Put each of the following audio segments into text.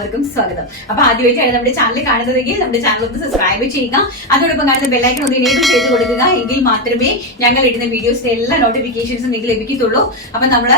എല്ലാവർക്കും സ്വാഗതം. അപ്പൊ ആദ്യമായിട്ടാണ് നമ്മുടെ ചാനൽ കാണുന്നതെങ്കിൽ നമ്മുടെ ചാനൽ ഒന്ന് സബ്സ്ക്രൈബ് ചെയ്യുക. അതോടൊപ്പം കാണുന്ന ബെല്ലൈക്കൺ ഒന്ന് എനേബിൾ ചെയ്ത് കൊടുക്കുക. എങ്കിൽ മാത്രമേ ഞങ്ങൾ ഇടുന്ന വീഡിയോസിന്റെ എല്ലാ നോട്ടിഫിക്കേഷൻസും നിങ്ങൾക്ക് ലഭിക്കത്തുള്ളൂ. അപ്പൊ നമ്മൾ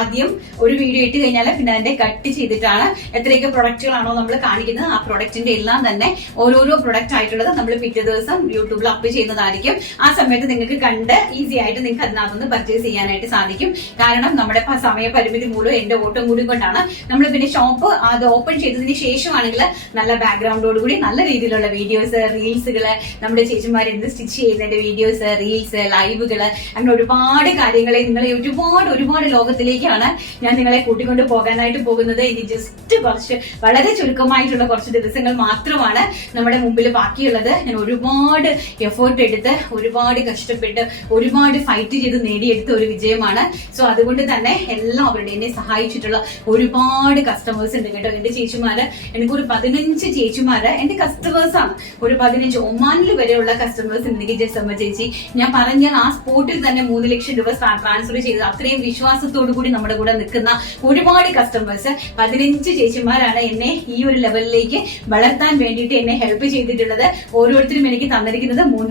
ആദ്യം ഒരു വീഡിയോ ഇട്ട് കഴിഞ്ഞാൽ പിന്നെ അതിന്റെ കട്ട് ചെയ്തിട്ടാണ് എത്രയൊക്കെ പ്രൊഡക്റ്റുകളാണോ നമ്മൾ കാണിക്കുന്നത് ആ പ്രൊഡക്റ്റിന്റെ എല്ലാം തന്നെ ഓരോരോ പ്രൊഡക്റ്റ് ആയിട്ടുള്ളത് നമ്മൾ പിറ്റേ ദിവസം യൂട്യൂബിൽ അപ്പ് ചെയ്യുന്നതായിരിക്കും. ആ സമയത്ത് നിങ്ങൾക്ക് കണ്ട് ഈസി ആയിട്ട് നിങ്ങൾക്ക് അതിനകത്തുനിന്ന് പർച്ചേസ് ചെയ്യാനായിട്ട് സാധിക്കും. കാരണം നമ്മുടെ സമയപരിമിതി മൂലം എന്റെ ഓട്ടം കൂടി കൊണ്ടാണ് നമ്മൾ പിന്നെ ഷോപ്പ് അത് ഓപ്പൺ ചെയ്തതിന് ശേഷമാണെങ്കിൽ നല്ല ബാക്ക്ഗ്രൗണ്ടോട് കൂടി നല്ല രീതിയിലുള്ള വീഡിയോസ്, റീൽസുകള്, നമ്മുടെ ചേച്ചിമാർ എന്ത് സ്റ്റിച്ച് ചെയ്യുന്നതിന്റെ വീഡിയോസ്, റീൽസ്, ലൈവുകള്, അങ്ങനെ ഒരുപാട് കാര്യങ്ങളെ നിങ്ങളെ ഒരുപാട് ലോകത്തിലേക്കാണ് ഞാൻ നിങ്ങളെ കൂട്ടിക്കൊണ്ട് പോകാനായിട്ട് പോകുന്നത്. ഇനി ജസ്റ്റ് കുറച്ച് വളരെ ചുരുക്കമായിട്ടുള്ള കുറച്ച് ദിവസങ്ങൾ മാത്രമാണ് നമ്മുടെ മുമ്പിൽ ബാക്കിയുള്ളത്. ഞാൻ ഒരുപാട് എഫേർട്ട് എടുത്ത് ഒരുപാട് കഷ്ടപ്പെട്ട് ഒരുപാട് ഫൈറ്റ് ചെയ്ത് നേടിയെടുത്ത ഒരു വിജയമാണ്. സോ അതുകൊണ്ട് തന്നെ എല്ലാവരുടെയും എന്നെ സഹായിച്ചിട്ടുള്ള ഒരുപാട് കസ്റ്റമേഴ്സ് ഉണ്ട് കേട്ടോ. എന്റെ ചേച്ചിമാര്, എനിക്കൊരു 15 ചേച്ചിമാര് എന്റെ കസ്റ്റമേഴ്സ് ആണ്. ഒരു 15 ഒമാനിൽ വരെയുള്ള കസ്റ്റമേഴ്സ് ഉണ്ടെങ്കിൽ ജസമ്മ ചേച്ചി ഞാൻ പറഞ്ഞാൽ ആ സ്പോട്ടിൽ തന്നെ 3 ലക്ഷം രൂപ ട്രാൻസ്ഫർ ചെയ്ത് അത്രയും വിശ്വാസത്തോടു കൂടി നമ്മുടെ കൂടെ നിൽക്കുന്ന ഒരുപാട് കസ്റ്റമേഴ്സ് 15 ചേച്ചിമാരാണ് എന്നെ ഈ ഒരു ലെവലിലേക്ക് വളർത്താൻ വേണ്ടിയിട്ട് എന്നെ ഹെൽപ്പ് ചെയ്തിട്ടുള്ളത്. ഓരോരുത്തരും എനിക്ക് തന്നിരിക്കുന്നത് 3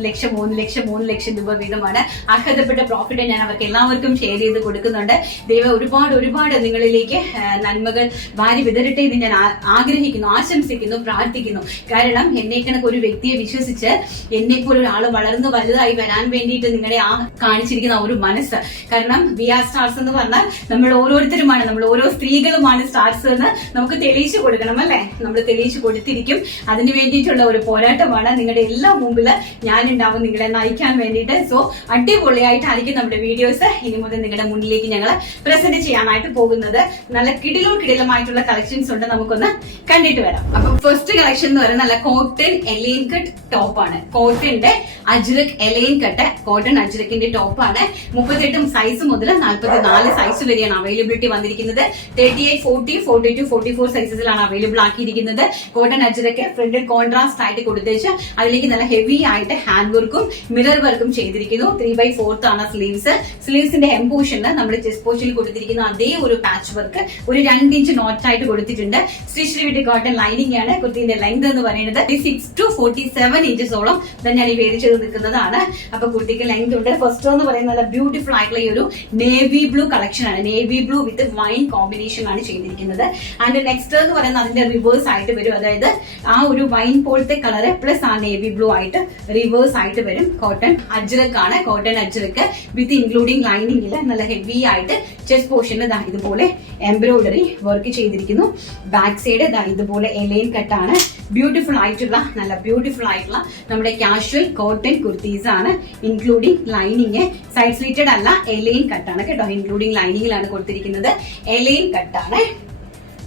ലക്ഷം രൂപ വീതമാണ്. അർഹതപ്പെട്ട പ്രോഫിറ്റ് ഞാൻ അവർക്ക് എല്ലാവർക്കും ഷെയർ ചെയ്ത് കൊടുക്കുന്നുണ്ട്. ദൈവം ഒരുപാട് നിങ്ങളിലേക്ക് നന്മകൾ വാരി വിതരട്ടെ എന്ന് ഞാൻ ആഗ്രഹിക്കുന്നു, ആശംസിക്കുന്നു, പ്രാർത്ഥിക്കുന്നു. കാരണം എന്നെ കണക്ക് ഒരു വ്യക്തിയെ വിശ്വസിച്ച് എന്നെ പോലെ ഒരാൾ വളർന്നു വലുതായി വരാൻ വേണ്ടിയിട്ട് നിങ്ങളെ കാണിച്ചിരിക്കുന്ന ഒരു മനസ്സ്. കാരണം വി ആർ സ്റ്റാർസ് എന്ന് പറഞ്ഞാൽ നമ്മൾ ഓരോരുത്തരുമാണ്, നമ്മൾ ഓരോ സ്ത്രീകളുമാണ് സ്റ്റാർസ് എന്ന് നമുക്ക് തെളിയിച്ചു കൊടുക്കണം അല്ലെ. നമ്മൾ തെളിയിച്ചു കൊടുത്തിരിക്കും. അതിന് വേണ്ടിയിട്ടുള്ള ഒരു പോരാട്ടമാണ് നിങ്ങളുടെ എല്ലാ മുമ്പില് ഞാനുണ്ടാവും നിങ്ങളെ നയിക്കാൻ വേണ്ടിയിട്ട്. സോ അടിപൊളിയായിട്ടായിരിക്കും നമ്മുടെ വീഡിയോസ് ഇനി മുതൽ നിങ്ങളുടെ മുന്നിലേക്ക് ഞങ്ങൾ പ്രസന്റ് ചെയ്യാനായിട്ട് പോകുന്നത്. നല്ല കിടിലമായിട്ടുള്ള കളക്ഷൻസ് ഉണ്ട്. നമുക്കൊന്ന് കണ്ടിട്ട് വരാം. അപ്പൊ ഫസ്റ്റ് കളക്ഷൻ എന്ന് പറയുന്നത് നല്ല കോട്ടൺ എലൈൻ കട്ട് ടോപ്പാണ്. കോട്ടന്റെ അജ്രക് എലൈൻ കട്ട് കോട്ടൺ അജ്രക്കിന്റെ ടോപ്പാണ്. 38 സൈസ് മുതൽ 44 സൈസ് വരെയാണ് അവൈലബിലിറ്റി വന്നിരിക്കുന്നത്. 38, 40, 42, 44 സൈസസിലാണ് അവൈലബിൾ ആക്കിയിരിക്കുന്നത്. കോട്ടൺ അജ്രക്ക് ഫ്രണ്ടിൽ കോൺട്രാസ്റ്റ് ആയിട്ട് കൊടുത്തേച്ച് അതിലേക്ക് നല്ല ഹെവി ആയിട്ട് ഹാൻഡ് വർക്കും മിറർ വർക്കും ചെയ്തിരിക്കുന്നു. 3/4 ആണ് സ്ലീവ്സ്. സ്ലീവ്സിന്റെ ഹെം പോർഷനിൽ നമ്മുടെ ചെസ്റ്റ് പോർഷനിൽ കൊടുത്തിരിക്കുന്ന അതേ ഒരു പാച്ച് വർക്ക് ഒരു 2 ഇഞ്ച് നോട്ട് ആയിട്ട് കൊടുത്തിട്ടുണ്ട്. സ്റ്റിച്ച്ഡ് വിത്ത് കോട്ടൺ ലൈനിങ് ആണ്. കുർത്തിന്റെ ലെങ്ത് എന്ന് പറയുന്നത് 6 to 47 ഇഞ്ചസോളം ഞാൻ ഈ വേരി ചെയ്ത് നിൽക്കുന്നതാണ്. അപ്പൊ കുർത്തിക്ക് ലെങ്ത് ഉണ്ട്. ഫസ്റ്റ് എന്ന് പറയുന്നത് നല്ല ബ്യൂട്ടിഫുൾ ആയിട്ടുള്ള ഈ ഒരു നേവി ബ്ലൂ കളക്ഷൻ ആണ്. നേവി ബ്ലൂ വിത്ത് വൈൻ കോമ്പിനേഷൻ ആണ് ചെയ്തിരിക്കുന്നത്. ആൻഡ് നെക്സ്റ്റ് എന്ന് പറയുന്നത് അതിന്റെ റിവേഴ്സ് ആയിട്ട് വരും. അതായത് ആ ഒരു വൈൻ പോലത്തെ കളറ് പ്ലസ് ആ നേവി ബ്ലൂ ആയിട്ട് റിവേഴ്സ് ആയിട്ട് വരും. കോട്ടൺ അജ്രക് ആണ്. കോട്ടൺ അജ്രക് വിത്ത് ഇൻക്ലൂഡിംഗ് ലൈനിങ്ങില് നല്ല ഹെവി ആയിട്ട് ചെസ്റ്റ് പോർഷനിൽ ഇതുപോലെ എംബ്രോയിഡറി വർക്ക് ചെയ്തിരിക്കുന്നു. ബാക്ക് സൈഡ് ഇതുപോലെ എലൈൻ കട്ടാണ്. ബ്യൂട്ടിഫുൾ ആയിട്ടുള്ള നമ്മുടെ കാഷ്വൽ കോട്ടൺ കുർത്തീസ് ആണ്. Including lining. സൈഡ് സ്ലിറ്റഡ് അല്ല, എലൈൻ കട്ടാണ് കേട്ടോ. ഇൻക്ലൂഡിംഗ് ലൈനിങ്ങിലാണ് കൊടുത്തിരിക്കുന്നത്. എലൈൻ കട്ടാണ്.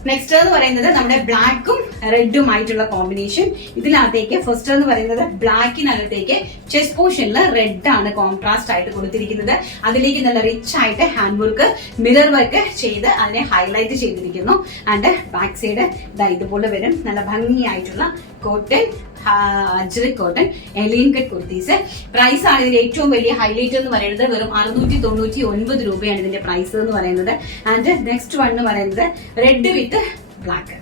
നെക്സ്റ്റ് എന്ന് പറയുന്നത് നമ്മുടെ ബ്ലാക്കും റെഡും ആയിട്ടുള്ള കോമ്പിനേഷൻ. ഇതിനകത്തേക്ക് ഫസ്റ്റ് എന്ന് പറയുന്നത് ബ്ലാക്കിനകത്തേക്ക് ചെസ്റ്റ് പോർഷനിൽ റെഡ് ആണ് കോൺട്രാസ്റ്റ് ആയിട്ട് കൊടുത്തിരിക്കുന്നത്. അതിലേക്ക് നല്ല റിച്ച് ആയിട്ട് ഹാൻഡ് വർക്ക് മിറർ വർക്ക് ചെയ്ത് അതിനെ ഹൈലൈറ്റ് ചെയ്തിരിക്കുന്നു. ആൻഡ് ബാക്ക് സൈഡ് ഇതുപോലെ വരും. നല്ല ഭംഗിയായിട്ടുള്ള cotton Ajrakh cotton A line cut kurtis. Price ആണ് ഇതിന്റെ ഏറ്റവും വലിയ ഹൈലൈറ്റ് എന്ന് പറയുന്നത്. വെറും 699 രൂപയാണ് ഇതിന്റെ പ്രൈസ് എന്ന് പറയുന്നത്. ആൻഡ് നെക്സ്റ്റ് വൺ എന്ന് പറയുന്നത് റെഡ് വിത്ത് ബ്ലാക്ക്.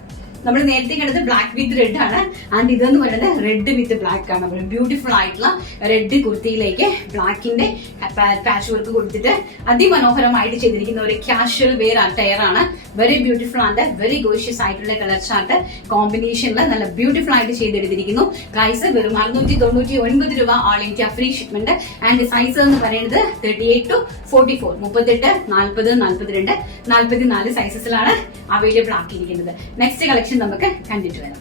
നമ്മൾ നേരത്തെ കണ്ടത് ബ്ലാക്ക് വിത്ത് റെഡ് ആണ്. ആൻഡ് ഇതെന്ന് പറയുന്നത് റെഡ് വിത്ത് ബ്ലാക്ക് ആണ്. ബ്യൂട്ടിഫുൾ ആയിട്ടുള്ള റെഡ് കുർത്തിയിലേക്ക് ബ്ലാക്കിന്റെ പാച്ച് വർക്ക് കൊടുത്തിട്ട് അതിമനോഹരമായിട്ട് ചെയ്തിരിക്കുന്ന ഒരു കാഷ്വൽ വെയർ ടയർ ആണ്. Very beautiful and very gorgeous ആയിട്ടുള്ള കളർ ചാർട്ട് കോമ്പിനേഷനിൽ നല്ല ബ്യൂട്ടിഫുൾ ആയിട്ട് ചെയ്തെടുത്തിരിക്കുന്നു. പ്രൈസ് വെറും 699 രൂപ. All India free shipment. And size എന്ന് പറയുന്നത് 38 to 44, 38, 40, 42, 44 സൈസസിലാണ് അവൈലബിൾ ആക്കിയിരിക്കുന്നത്. നെക്സ്റ്റ് കളക്ഷൻ നമുക്ക് കണ്ടിട്ട് വരാം.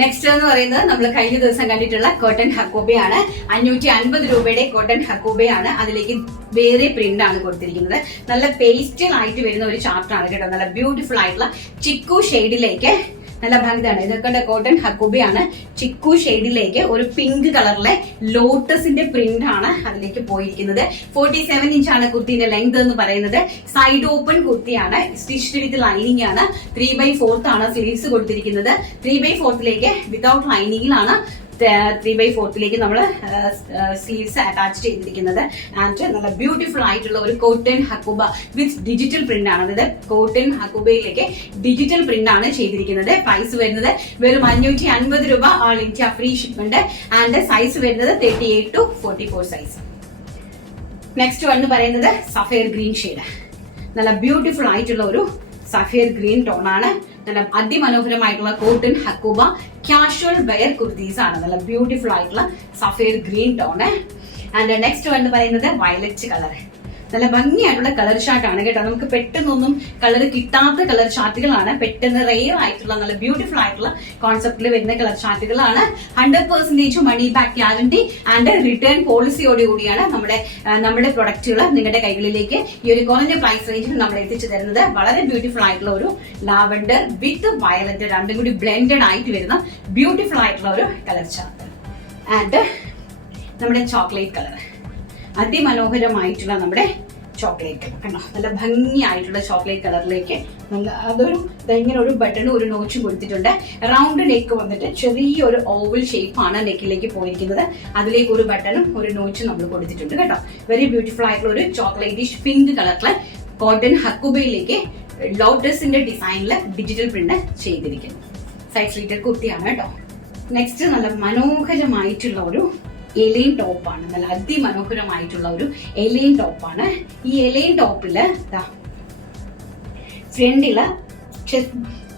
നെക്സ്റ്റ് എന്ന് പറയുന്നത് നമ്മൾ കഴിഞ്ഞ ദിവസം കണ്ടിട്ടുള്ള കോട്ടൺ ഹക്കോബയാണ്. 550 രൂപയുടെ കോട്ടൺ ഹക്കോബയാണ്. അതിലേക്ക് വേറെ പ്രിന്റ് ആണ് കൊടുത്തിരിക്കുന്നത്. നല്ല പേസ്റ്റൽ ആയിട്ട് വരുന്ന ഒരു ചാർട്ടാണ് കേട്ടോ. നല്ല ബ്യൂട്ടിഫുൾ ആയിട്ടുള്ള ചിക്കു ഷെയ്ഡിലേക്ക് നല്ല ഭംഗിയാണ്. ഇതൊക്കെ കോട്ടൺ ഹക്കോബയാണ്. ചിക്കു ഷെയ്ഡിലേക്ക് ഒരു പിങ്ക് കളറിലെ ലോട്ടസിന്റെ പ്രിന്റ് ആണ് അതിലേക്ക് പോയിരിക്കുന്നത്. 47 ഇഞ്ചാണ് കുർത്തിന്റെ ലെങ്ത് എന്ന് പറയുന്നത്. സൈഡ് ഓപ്പൺ കുർത്തിയാണ്. സ്റ്റിച്ച്ഡ് വിത്ത് ലൈനിങ് ആണ്. 3/4 ആണ് സ്ലീവ്സ് കൊടുത്തിരിക്കുന്നത്. 3/4 വിതൗട്ട് ലൈനിങ്ങിലാണ് 3/4 നമ്മൾ സ്ലീവ്സ് അറ്റാച്ച് ചെയ്തിരിക്കുന്നത്. ആൻഡ് നല്ല ബ്യൂട്ടിഫുൾ ആയിട്ടുള്ള ഒരു കോട്ടൺ ഹക്കുബ വിത്ത് ഡിജിറ്റൽ പ്രിന്റ് ആണ്. അതായത് കോട്ടൺ ഹക്കുബയിലേക്ക് ഡിജിറ്റൽ പ്രിന്റ് ആണ് ചെയ്തിരിക്കുന്നത്. പ്രൈസ് വരുന്നത് വെറും 550 രൂപ, all India free shipment. And size വരുന്നത് 38 to 44 സൈസ്. നെക്സ്റ്റ് വൺ പറയുന്നത് സഫയർ ഗ്രീൻ ഷെയ്ഡ്. നല്ല ബ്യൂട്ടിഫുൾ ആയിട്ടുള്ള ഒരു സഫയർ ഗ്രീൻ ടോൺ ആണ്. നല്ല അതിമനോഹരമായിട്ടുള്ള കോട്ടൺ ഹക്കുബ കാഷ്വൽ വെയർ കുർത്തീസ് ആണ്. നല്ല ബ്യൂട്ടിഫുൾ ആയിട്ടുള്ള sapphire green tone. And next one പറയുന്നത് വയലറ്റ് കളർ. നല്ല ഭംഗിയായിട്ടുള്ള കളർ ഷാർട്ട് ആണ് കേട്ടോ. നമുക്ക് പെട്ടെന്നൊന്നും കളർ കിട്ടാത്ത കളർ ഷാർട്ടുകളാണ്. പെട്ടെന്ന് റെയർ ആയിട്ടുള്ള നല്ല ബ്യൂട്ടിഫുൾ ആയിട്ടുള്ള കോൺസെപ്റ്റിൽ വരുന്ന കളർ ഷാർട്ടുകളാണ്. 100% money back guarantee and return പോളിസിയോടുകൂടിയാണ് നമ്മുടെ പ്രൊഡക്റ്റുകൾ നിങ്ങളുടെ കൈകളിലേക്ക് ഈ ഒരു കുറഞ്ഞ പ്രൈസ് റേഞ്ചിൽ നമ്മൾ എത്തിച്ചു തരുന്നത്. വളരെ ബ്യൂട്ടിഫുൾ ആയിട്ടുള്ള ഒരു ലാവൻഡർ വിത്ത് വയലറ്റ് രണ്ടും കൂടി ബ്ലെൻഡഡ് ആയിട്ട് വരുന്ന ബ്യൂട്ടിഫുൾ ആയിട്ടുള്ള ഒരു കളർ ചാർട്ട്. ആൻഡ് നമ്മുടെ ചോക്ലേറ്റ് കളർ, അതിമനോഹരമായിട്ടുള്ള നമ്മുടെ ചോക്ലേറ്റ് കളർ കണ്ടോ. നല്ല ഭംഗിയായിട്ടുള്ള ചോക്ലേറ്റ് കളറിലേക്ക് അതൊരു ഇങ്ങനെ ഒരു ബട്ടണും ഒരു നോച്ചും കൊടുത്തിട്ടുണ്ട്. റൗണ്ട് നെക്ക് വന്നിട്ട് ചെറിയൊരു ഓവൽ ഷേപ്പാണ് നെക്കിലേക്ക് പോയിരിക്കുന്നത്. അതിലേക്ക് ഒരു ബട്ടണും ഒരു നോച്ചും നമ്മൾ കൊടുത്തിട്ടുണ്ട് കേട്ടോ. വെരി ബ്യൂട്ടിഫുൾ ആയിട്ടുള്ള ഒരു ചോക്ലേറ്റിഷ് പിങ്ക് കളറിലെ കോട്ടൺ ഹക്കുബയിലേക്ക് ലോട്ടസിന്റെ ഡിസൈനിൽ ഡിജിറ്റൽ പ്രിന്റ് ചെയ്തിരിക്കുന്നു. സൈഡ് സ്ലീറ്റർ കുർത്തിയാണ് കേട്ടോ. നെക്സ്റ്റ് നല്ല മനോഹരമായിട്ടുള്ള ഒരു എലൈൻ ടോപ്പാണ്. നല്ല അതിമനോഹരമായിട്ടുള്ള ഒരു എലൈൻ ടോപ്പാണ്. ഈ എലൈൻ ടോപ്പില് ഫ്രണ്ടില്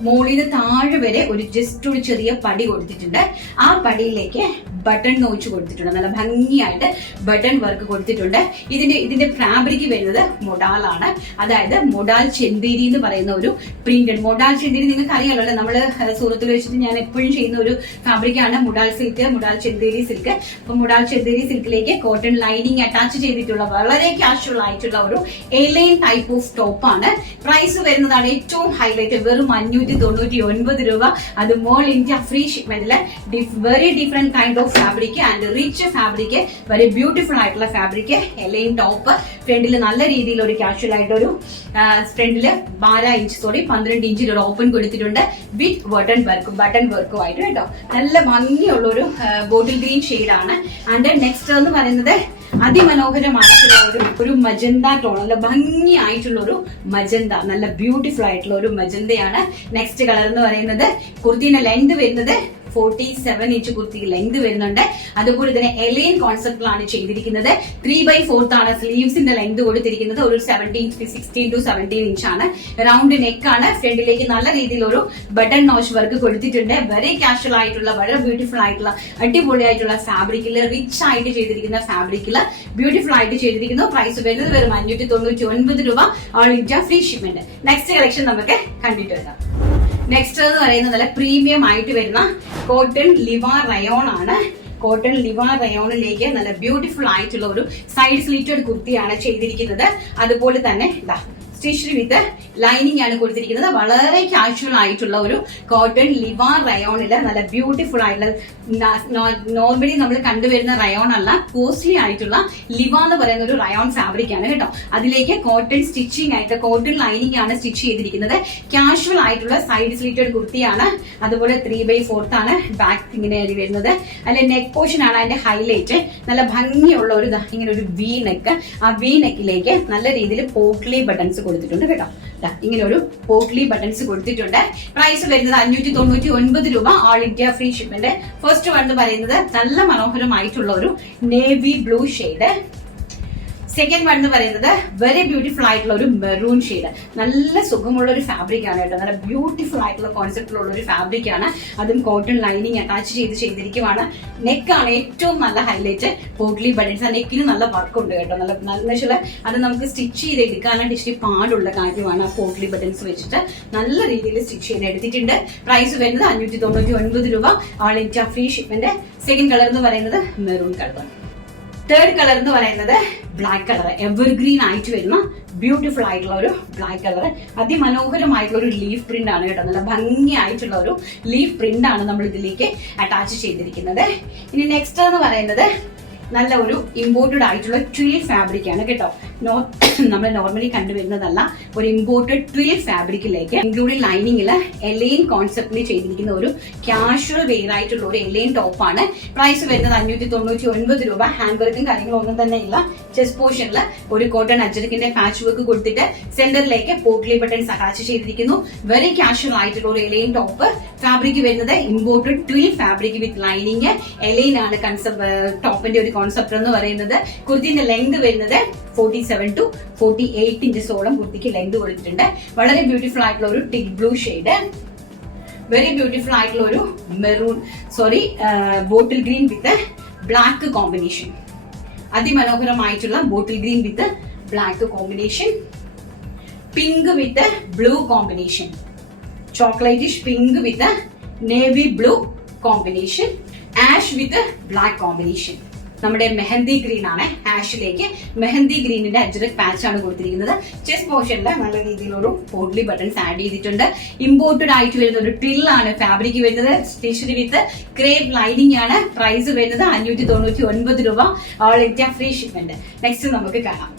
മോളിന് താഴെ വരെ ജസ്റ്റ് ഒരു ചെറിയ പടി കൊടുത്തിട്ടുണ്ട്. ആ പടിയിലേക്ക് ബട്ടൺ നോച്ച് കൊടുത്തിട്ടുണ്ട്. നല്ല ഭംഗിയായിട്ട് ബട്ടൺ വർക്ക് കൊടുത്തിട്ടുണ്ട്. ഇതിന്റെ ഫാബ്രിക് വരുന്നത് മൊഡാലാണ്. അതായത് മൊഡാൽ ചെന്തേരി എന്ന് പറയുന്ന ഒരു പ്രിന്റഡ്. മൊഡാൽ ചെന്തേരി നിങ്ങൾക്ക് അറിയാമല്ലോ, നമ്മള് സൂറത്തിൽ വെച്ചിട്ട് ഞാൻ എപ്പോഴും ചെയ്യുന്ന ഒരു ഫാബ്രിക്കാണ് modal silk, modal Chanderi silk. അപ്പൊ മൊഡാൽ ചെന്തേരി സിൽക്കിലേക്ക് കോട്ടൺ ലൈനിങ് അറ്റാച്ച് ചെയ്തിട്ടുള്ള വളരെ കാഷ്വൽ ആയിട്ടുള്ള ഒരു എലൈൻ ടൈപ്പ് ഓഫ് ടോപ്പാണ്. പ്രൈസ് വരുന്നതാണ് ഏറ്റവും ഹൈലൈറ്റ്, വെറും 599 രൂപ. അത് മോൾ ഇന്ത്യ ഫ്രീ ഷിപ്മെന്റില് very different kind of fabric and rich fabric, very beautiful ആയിട്ടുള്ള ഫാബ്രിക്. എലൈൻ ടോപ്പ് ഫ്രണ്ടിൽ നല്ല രീതിയിൽ ഒരു കാഷ്വൽ ആയിട്ട് ഒരു ഫ്രണ്ടില് 12 ഇഞ്ചിൽ ഒരു ഓപ്പൺ കൊടുത്തിട്ടുണ്ട് വിത്ത് ബട്ടൺ വർക്കും ആയിട്ട് കേട്ടോ. നല്ല ഭംഗിയുള്ള ഒരു ബോട്ടിൽ ഗ്രീൻ ഷെയ്ഡാണ്. ആൻഡ് നെക്സ്റ്റ് എന്ന് പറയുന്നത് അതിമനോഹരമായിട്ടുള്ള ഒരു മജന്ത ടോൺ. നല്ല ഭംഗിയായിട്ടുള്ള ഒരു മജന്ത, നല്ല ബ്യൂട്ടിഫുൾ ആയിട്ടുള്ള ഒരു മജന്തയാണ്. നെക്സ്റ്റ് കളർ എന്ന് പറയുന്നത് കുർത്തിന്റെ ലെങ്ത് വരുന്നത് 47 ഇഞ്ച് കുർത്തി ലെങ്ത് വരുന്നുണ്ട്. അതുപോലെ തന്നെ എലൈൻ കോൺസെപ്റ്റിലാണ് ചെയ്തിരിക്കുന്നത്. 3/4 ആണ് സ്ലീവ്സിന്റെ ലെങ്ത് കൊടുത്തിരിക്കുന്നത്. ഒരു 16 to 17 ഇഞ്ചാണ്. റൗണ്ട് നെക്ക് ആണ്. ഫ്രണ്ടിലേക്ക് നല്ല രീതിയിൽ ഒരു ബട്ടൺ നോച്ച് വർക്ക് കൊടുത്തിട്ടുണ്ട്. വെരി കാഷ്വൽ ആയിട്ടുള്ള വളരെ ബ്യൂട്ടിഫുൾ ആയിട്ടുള്ള അടിപൊളിയായിട്ടുള്ള ഫാബ്രിക്കിൽ റിച്ച് ആയിട്ട് ചെയ്തിരിക്കുന്ന ഫാബ്രിക്കിൽ ബ്യൂട്ടിഫുൾ ആയിട്ട് ചെയ്തിരിക്കുന്നു. പ്രൈസ് വരുന്നത് വെറും 599 രൂപ, all India free shipment. Next collection നമുക്ക് കണ്ടിട്ട് വരാം. നെക്സ്റ്റ് എന്ന് പറയുന്നത് നല്ല പ്രീമിയം ആയിട്ട് വരുന്ന കോട്ടൺ ലിവ റയോൺ ആണ്. കോട്ടൺ ലിവ റയോണിലേക്ക് നല്ല ബ്യൂട്ടിഫുൾ ആയിട്ടുള്ള ഒരു സൈഡ് സ്ലീറ്റഡ് കുർത്തിയാണ് ചെയ്തിരിക്കുന്നത്. അതുപോലെ തന്നെ സ്റ്റിച്ച്ഡ് വിത്ത് ലൈനിങ് ആണ് കൊടുത്തിരിക്കുന്നത്. വളരെ കാഷ്വൽ ആയിട്ടുള്ള ഒരു കോട്ടൺ ലിവ റയോണില് നല്ല ബ്യൂട്ടിഫുൾ ആയിട്ടുള്ള, നോർമലി നമ്മൾ കണ്ടുവരുന്ന റയോൺ അല്ല, കോസ്റ്റ്ലി ആയിട്ടുള്ള ലിവ എന്ന് പറയുന്ന ഒരു റയോൺ ഫാബ്രിക് ആണ് കേട്ടോ. അതിലേക്ക് കോട്ടൺ സ്റ്റിച്ചിങ് ആയിട്ട് കോട്ടൺ ലൈനിങ് ആണ് സ്റ്റിച്ച് ചെയ്തിരിക്കുന്നത്. കാഷ്വൽ ആയിട്ടുള്ള സൈഡ് സ്ലീറ്റഡ് കുർത്തിയാണ്. അതുപോലെ 3/4 ആണ് ബാക്ക് ഇങ്ങനെ വരുന്നത്. അതിന്റെ നെക്ക് പോർഷൻ ആണ് അതിന്റെ ഹൈലൈറ്റ്. നല്ല ഭംഗിയുള്ള ഒരു ഇങ്ങനെ ഒരു വി നെക്ക്. ആ വി നെക്കിലേക്ക് നല്ല രീതിയിൽ പോട്ട്ലി ബട്ടൺസ് കൊടുത്തിട്ടുണ്ട് കേട്ടോ. ഇങ്ങനെ ഒരു പോട്ട്ലി ബട്ടൺസ് കൊടുത്തിട്ടുണ്ട്. പ്രൈസ് വരുന്നത് 599 രൂപ, all India free shipment. First one എന്ന് പറയുന്നത് നല്ല മനോഹരമായിട്ടുള്ള ഒരു navy blue shade. Second one എന്ന് പറയുന്നത് വെരി ബ്യൂട്ടിഫുൾ ആയിട്ടുള്ള ഒരു മെറൂൺ ഷെയ്ഡ്. നല്ല സുഖമുള്ള ഒരു ഫാബ്രിക് ആണ് കേട്ടോ. നല്ല ബ്യൂട്ടിഫുൾ ആയിട്ടുള്ള കോൺസെപ്റ്റിലുള്ള ഒരു ഫാബ്രിക് ആണ്. അതും കോട്ടൺ ലൈനിങ് അറ്റാച്ച് ചെയ്തിരിക്കുവാണ്. നെക്കാണ് ഏറ്റവും നല്ല ഹൈലൈറ്റ്. പോട്ട്ലി ബട്ടൺസ്. ആ നെക്കിന് നല്ല വർക്ക് ഉണ്ട് കേട്ടോ. നല്ല അത് നമുക്ക് സ്റ്റിച്ച് ചെയ്തെടുക്കാനായിട്ട് ഇച്ചിരി പാടുള്ള കാര്യമാണ്. ആ പോട്ട്ലി ബട്ടൺസ് വെച്ചിട്ട് നല്ല രീതിയിൽ സ്റ്റിച്ച് ചെയ്ത് എടുത്തിട്ടുണ്ട്. പ്രൈസ് വരുന്നത് 599 രൂപ, all India free shipment. Second colour എന്ന് പറയുന്നത് മെറൂൺ കളർ. തേർഡ് കളർ എന്ന് പറയുന്നത് ബ്ലാക്ക് കളർ. എവർഗ്രീൻ ആയിട്ട് വരുന്ന ബ്യൂട്ടിഫുൾ ആയിട്ടുള്ള ഒരു ബ്ലാക്ക് കളർ. അതിമനോഹരമായിട്ടുള്ള ഒരു ലീഫ് പ്രിന്റ് ആണ് കേട്ടോ. നല്ല ഭംഗിയായിട്ടുള്ള ഒരു ലീഫ് പ്രിന്റ് ആണ് നമ്മൾ ഇതിലേക്ക് അറ്റാച്ച് ചെയ്തിരിക്കുന്നത്. ഇനി നെക്സ്റ്റ് എന്ന് പറയുന്നത് നല്ല ഒരു ഇമ്പോർട്ടഡ് ആയിട്ടുള്ള ട്വിൽ ഫാബ്രിക് ആണ് കേട്ടോ. നമ്മൾ നോർമലി കണ്ടുവരുന്നതല്ല, ഒരു ഇമ്പോർട്ടഡ് ട്വിൽ ഫാബ്രിക്കിലേക്ക് ഇൻക്ലൂഡിംഗ് ലൈനിങ്ങിൽ എലൈൻ കോൺസെപ്റ്റിൽ ചെയ്തിരിക്കുന്ന ഒരു കാഷ്വൽ വെയർ ആയിട്ടുള്ള ഒരു എലൈൻ ടോപ്പാണ്. പ്രൈസ് വരുന്നത് 599 രൂപ. ഹാൻഡ് വർക്കും കാര്യങ്ങളും ഒന്നും തന്നെ ഇല്ല. ചെസ്റ്റ് പോർഷനിൽ ഒരു കോട്ടൺ അജറിക്കിന്റെ പാച്ച് വർക്ക് കൊടുത്തിട്ട് സെന്ററിലേക്ക് പോട്ട്ലി ബട്ടൺസ് അറ്റാച്ച് ചെയ്തിരിക്കുന്നു. വെരി കാഷ്വൽ ആയിട്ടുള്ള ഒരു എലൈൻ ടോപ്പ്. ഫാബ്രിക് വരുന്നത് imported twill fabric with lining. A line ആണ് ടോപ്പിന്റെ ഒരു കോൺസെപ്റ്റ് എന്ന് പറയുന്നത്. കുർത്തിന്റെ ലെങ്ത് വരുന്നത് 47 to 48 ഇഞ്ചസോളം കുർത്തിക്ക് ലെങ്ത് കൊടുത്തിട്ടുണ്ട്. വളരെ ബ്യൂട്ടിഫുൾ ആയിട്ടുള്ള ഒരു thick blue shade, very beautiful ആയിട്ടുള്ള ഒരു bottle green with black combination. അതിമനോഹരമായിട്ടുള്ള bottle green with black combination, pink with blue combination, chocolatish pink with navy blue combination, ash with black combination. നമ്മുടെ mehndi green ആണ്. ആഷിലേക്ക് മെഹന്തി ഗ്രീനിന്റെ ajrak patch ആണ് കൊടുത്തിരിക്കുന്നത്. Chest പോർഷനിൽ നല്ല രീതിയിലൊരു പോട്ട്ലി ബട്ടൺസ് ആഡ് ചെയ്തിട്ടുണ്ട്. ഇമ്പോർട്ടഡ് ആയിട്ട് വരുന്ന ഒരു ട്വിൽ ആണ് ഫാബ്രിക് വരുന്നത്. സ്റ്റിച്ച്ഡ് വിത്ത് ക്രേപ്പ് ലൈനിങ് ആണ്. പ്രൈസ് വരുന്നത് 599 രൂപ. All India free shipment. Next നമുക്ക് കാണാം.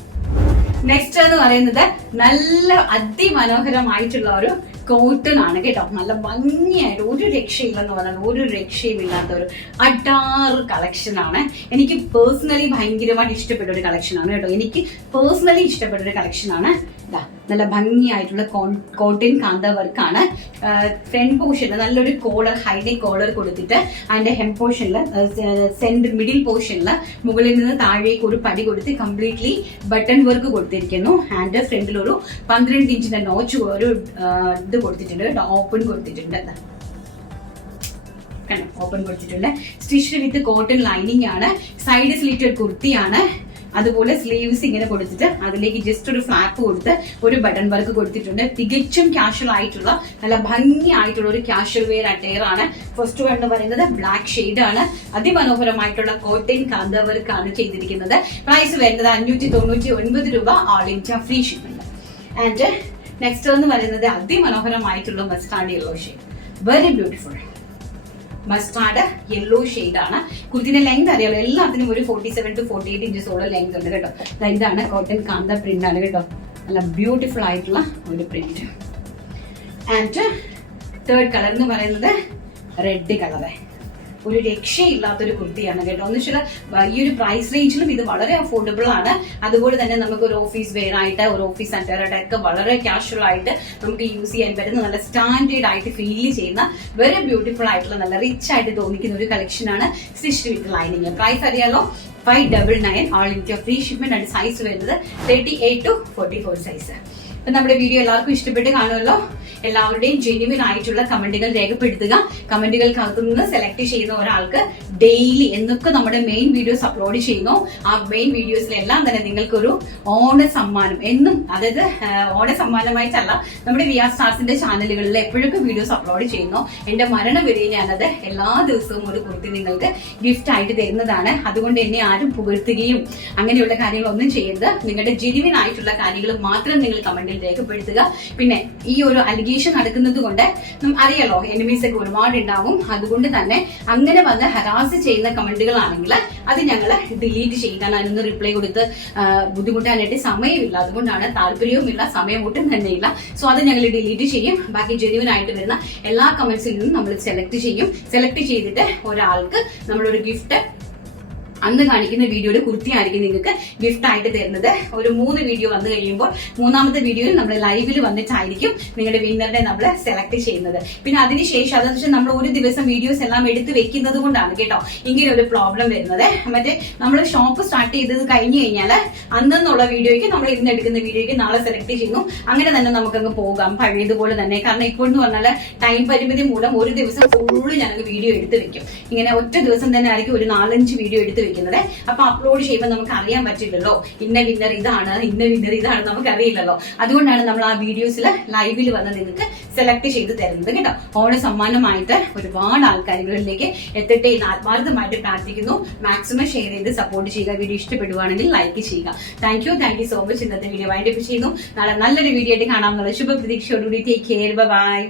നെക്സ്റ്റ് എന്ന് പറയുന്നത് നല്ല അതിമനോഹരമായിട്ടുള്ള ഒരു കോട്ടൺ ആണ് കേട്ടോ. നല്ല ഭംഗിയായിട്ട് ഒരു രക്ഷയില്ലെന്ന് പറഞ്ഞാൽ ഒരു രക്ഷയും ഇല്ലാത്ത ഒരു അഡാറ് കളക്ഷൻ ആണ്. എനിക്ക് പേഴ്സണലി ഭയങ്കരമായിട്ട് ഇഷ്ടപ്പെട്ട ഒരു കളക്ഷൻ ആണ് കേട്ടോ. എനിക്ക് പേഴ്സണലി ഇഷ്ടപ്പെട്ട ഒരു കളക്ഷൻ ആണ്. നല്ല ഭംഗിയായിട്ടുള്ള കോട്ടൺ കാന്ത വർക്കാണ്. ഫ്രണ്ട് പോർഷനിൽ നല്ലൊരു കോളർ, ഹൈനെക്ക് കോളർ കൊടുത്തിട്ട് അതിന്റെ ഹെം പോർഷനിൽ സെന്റർ മിഡിൽ പോർഷനിൽ മുകളിൽ നിന്ന് താഴേക്ക് ഒരു പടി കൊടുത്ത് കംപ്ലീറ്റ്ലി ബട്ടൺ വർക്ക് കൊടുത്തിരിക്കുന്നു. ആൻഡ് ഫ്രണ്ടിൽ ഒരു 12 ഇഞ്ചിന്റെ നോച്ച് ഒരു ഇത് കൊടുത്തിട്ടുണ്ട്, ഓപ്പൺ കൊടുത്തിട്ടുണ്ട്. ഓപ്പൺ കൊടുത്തിട്ടുണ്ട്. സ്റ്റിച്ച്ഡ് വിത്ത് കോട്ടൺ ലൈനിങ് ആണ്. സൈഡ് സ്ലിറ്റഡ് കുർത്തിയാണ്. അതുപോലെ സ്ലീവ്സ് ഇങ്ങനെ കൊടുത്തിട്ട് അതിലേക്ക് ജസ്റ്റ് ഒരു ഫ്ലാപ്പ് കൊടുത്ത് ഒരു ബട്ടൺ വർക്ക് കൊടുത്തിട്ടുണ്ട്. തികച്ചും കാഷ്വൽ ആയിട്ടുള്ള നല്ല ഭംഗിയായിട്ടുള്ള ഒരു കാഷ്വൽ വെയർ അറ്റയർ ആണ്. ഫസ്റ്റ് എന്ന് പറയുന്നത് ബ്ലാക്ക് ഷെയ്ഡ് ആണ്. അതിമനോഹരമായിട്ടുള്ള കോട്ടൺ കാന്ത വർക്ക് ആണ് ചെയ്തിരിക്കുന്നത്. പ്രൈസ് വരുന്നത് 599 രൂപ. All India free shipment. And next എന്ന് പറയുന്നത് അതിമനോഹരമായിട്ടുള്ള mustard yellow shade. Very beautiful mustard yellow shade ആണ്. കുർത്തിന്റെ ലെങ്ത് അറിയാലോ, എല്ലാത്തിനും ഒരു 47 to 48 ഇഞ്ചസോളം ലെങ്ത് ഉണ്ട് കേട്ടോ. ഇതാണ് കോട്ടൺ കാന്ത പ്രിന്റ് ആണ് കേട്ടോ. നല്ല ബ്യൂട്ടിഫുൾ ആയിട്ടുള്ള ഒരു പ്രിന്റ്. ആൻഡ് തേർഡ് കളർ എന്ന് പറയുന്നത് റെഡ് കളറ്. ഒരു രക്ഷയില്ലാത്തൊരു കുർത്തിയാണ് കേട്ടോ. എന്ന് വെച്ചാൽ ഈ ഒരു പ്രൈസ് റേഞ്ചിലും ഇത് വളരെ അഫോർഡബിൾ ആണ്. അതുപോലെ തന്നെ നമുക്ക് ഒരു ഓഫീസ് വെയർ ആയിട്ട്, ഒരു ഓഫീസ് അറ്റയറായിട്ട് ഒക്കെ വളരെ കാഷ്വൽ ആയിട്ട് നമുക്ക് യൂസ് ചെയ്യാൻ പറ്റുന്ന നല്ല സ്റ്റാൻഡേർഡ് ആയിട്ട് ഫീൽ ചെയ്യുന്ന വെരി ബ്യൂട്ടിഫുൾ ആയിട്ടുള്ള നല്ല റിച്ച് ആയിട്ട് തോന്നിക്കുന്ന ഒരു കളക്ഷൻ ആണ്. Stitched with lining. പ്രൈസ് അറിയാലോ, 599. All India free shipment. And size വരുന്നത് 38 to 44 സൈസ്. അപ്പൊ നമ്മുടെ വീഡിയോ എല്ലാവർക്കും ഇഷ്ടപ്പെട്ട് കാണുമല്ലോ. എല്ലാവരുടെയും ജെന്യുവിൻ ആയിട്ടുള്ള കമന്റുകൾ രേഖപ്പെടുത്തുക. കമന്റുകൾക്കകത്തു നിന്ന് സെലക്ട് ചെയ്യുന്ന ഒരാൾക്ക് ഡെയിലി എന്നൊക്കെ നമ്മുടെ മെയിൻ വീഡിയോസ് അപ്ലോഡ് ചെയ്യുന്നു. ആ മെയിൻ വീഡിയോസിലെല്ലാം തന്നെ നിങ്ങൾക്കൊരു ഓണ സമ്മാനം എന്നും, അതായത് ഓണ സമ്മാനമായിട്ടല്ല, നമ്മുടെ വി ആർ സ്റ്റാർസിന്റെ ചാനലുകളിൽ എപ്പോഴൊക്കെ വീഡിയോസ് അപ്ലോഡ് ചെയ്യുന്നു എന്റെ മരണം വരെ ഞാനത് എല്ലാ ദിവസവും ഒരു കുർത്തി നിങ്ങൾക്ക് ഗിഫ്റ്റ് ആയിട്ട് തരുന്നതാണ്. അതുകൊണ്ട് എന്നെ ആരും പുകഴ്ത്തുകയും അങ്ങനെയുള്ള കാര്യങ്ങളൊന്നും ചെയ്യരുത്. നിങ്ങളുടെ ജെന്യുവിൻ ആയിട്ടുള്ള കാര്യങ്ങൾ മാത്രം നിങ്ങൾ കമന്റിൽ രേഖപ്പെടുത്തുക. പിന്നെ ഈ ഒരു അലിഗേഷൻ നടക്കുന്നത് കൊണ്ട് അറിയാലോ, എനിമീസ് ഒക്കെ ഒരുപാട് ഉണ്ടാവും. അതുകൊണ്ട് തന്നെ അങ്ങനെ വന്ന് ഹരാസ് ചെയ്യുന്ന കമന്റുകളാണെങ്കിൽ അത് ഞങ്ങൾ ഡിലീറ്റ് ചെയ്യും. കാരണം അതിനൊന്ന് റിപ്ലൈ കൊടുത്ത് ബുദ്ധിമുട്ടാനായിട്ട് സമയമില്ല. അതുകൊണ്ടാണ്, താല്പര്യവുമില്ല, സമയം ഒട്ടും തന്നെയില്ല. സോ അത് ഞങ്ങൾ ഡിലീറ്റ് ചെയ്യും. ബാക്കി ജെന്യുവൻ ആയിട്ട് വരുന്ന എല്ലാ കമന്റ്സിൽ നിന്നും നമ്മൾ സെലക്ട് ചെയ്യും. സെലക്ട് ചെയ്തിട്ട് ഒരാൾക്ക് നമ്മളൊരു ഗിഫ്റ്റ് അന്ന് കാണിക്കുന്ന വീഡിയോയുടെ കുർത്തിയായിരിക്കും നിങ്ങൾക്ക് ഗിഫ്റ്റ് ആയിട്ട് തരുന്നത്. ഒരു 3 വീഡിയോ വന്നു കഴിയുമ്പോൾ മൂന്നാമത്തെ വീഡിയോയിൽ നമ്മൾ ലൈവിൽ വന്നിട്ടായിരിക്കും നിങ്ങളുടെ വിന്നറിനെ നമ്മൾ സെലക്ട് ചെയ്യുന്നത്. പിന്നെ അതിനുശേഷം അതെന്ന് വെച്ചാൽ നമ്മൾ ഒരു ദിവസം വീഡിയോസ് എല്ലാം എടുത്ത് വെക്കുന്നത് കൊണ്ടാണ് കേട്ടോ ഇങ്ങനെ ഒരു പ്രോബ്ലം വരുന്നത്. മറ്റേ നമ്മൾ ഷോപ്പ് സ്റ്റാർട്ട് ചെയ്തത് കഴിഞ്ഞു കഴിഞ്ഞാൽ അന്നുള്ള വീഡിയോയ്ക്ക്, നമ്മൾ ഇന്ന് എടുക്കുന്ന വീഡിയോയ്ക്ക് നാളെ സെലക്ട് ചെയ്യുന്നു. അങ്ങനെ തന്നെ നമുക്കങ്ങ് പോകാം പഴയതുപോലെ തന്നെ. കാരണം ഇപ്പോൾ എന്ന് പറഞ്ഞാൽ ടൈം പരിമിതി മൂലം ഒരു ദിവസം ഫുള്ള് ഞങ്ങൾക്ക് വീഡിയോ എടുത്ത് വെക്കും. ഇങ്ങനെ ഒറ്റ ദിവസം തന്നെ ആയിരിക്കും ഒരു 4-5 വീഡിയോ എടുത്ത് വെക്കുന്നത്. അപ്പൊ അപ്ലോഡ് ചെയ്യുമ്പോൾ നമുക്ക് അറിയാൻ പറ്റില്ലല്ലോ ഇന്ന വിന്നർ ഇതാണ്, ഇന്ന വിന്നർ ഇതാണ്, നമുക്ക് അറിയില്ലല്ലോ. അതുകൊണ്ടാണ് നമ്മൾ ആ വീഡിയോസിൽ ലൈവിൽ വന്ന് നിങ്ങൾക്ക് സെലക്ട് ചെയ്ത് തരുന്നത് കേട്ടോ. ഓണ സമ്മാനമായിട്ട് ഒരുപാട് ആൾക്കാരുകളിലേക്ക് എത്തട്ടെ എന്ന് ആത്മാർത്ഥമായിട്ട് പ്രാർത്ഥിക്കുന്നു. മാക്സിമം ഷെയർ ചെയ്ത് സപ്പോർട്ട് ചെയ്യുക. വീഡിയോ ഇഷ്ടപ്പെടുവാണെങ്കിൽ ലൈക്ക് ചെയ്യുക. Thank you so much. ഇന്നത്തെ വീഡിയോ വൈൻഡപ്പ് ചെയ്യുന്നു. നാളെ നല്ലൊരു വീഡിയോ ആയിട്ട് കാണാമെന്നുള്ള ശുഭപ്രതീക്ഷയോടുകൂടി ടേക്ക് കെയർ. ബൈ.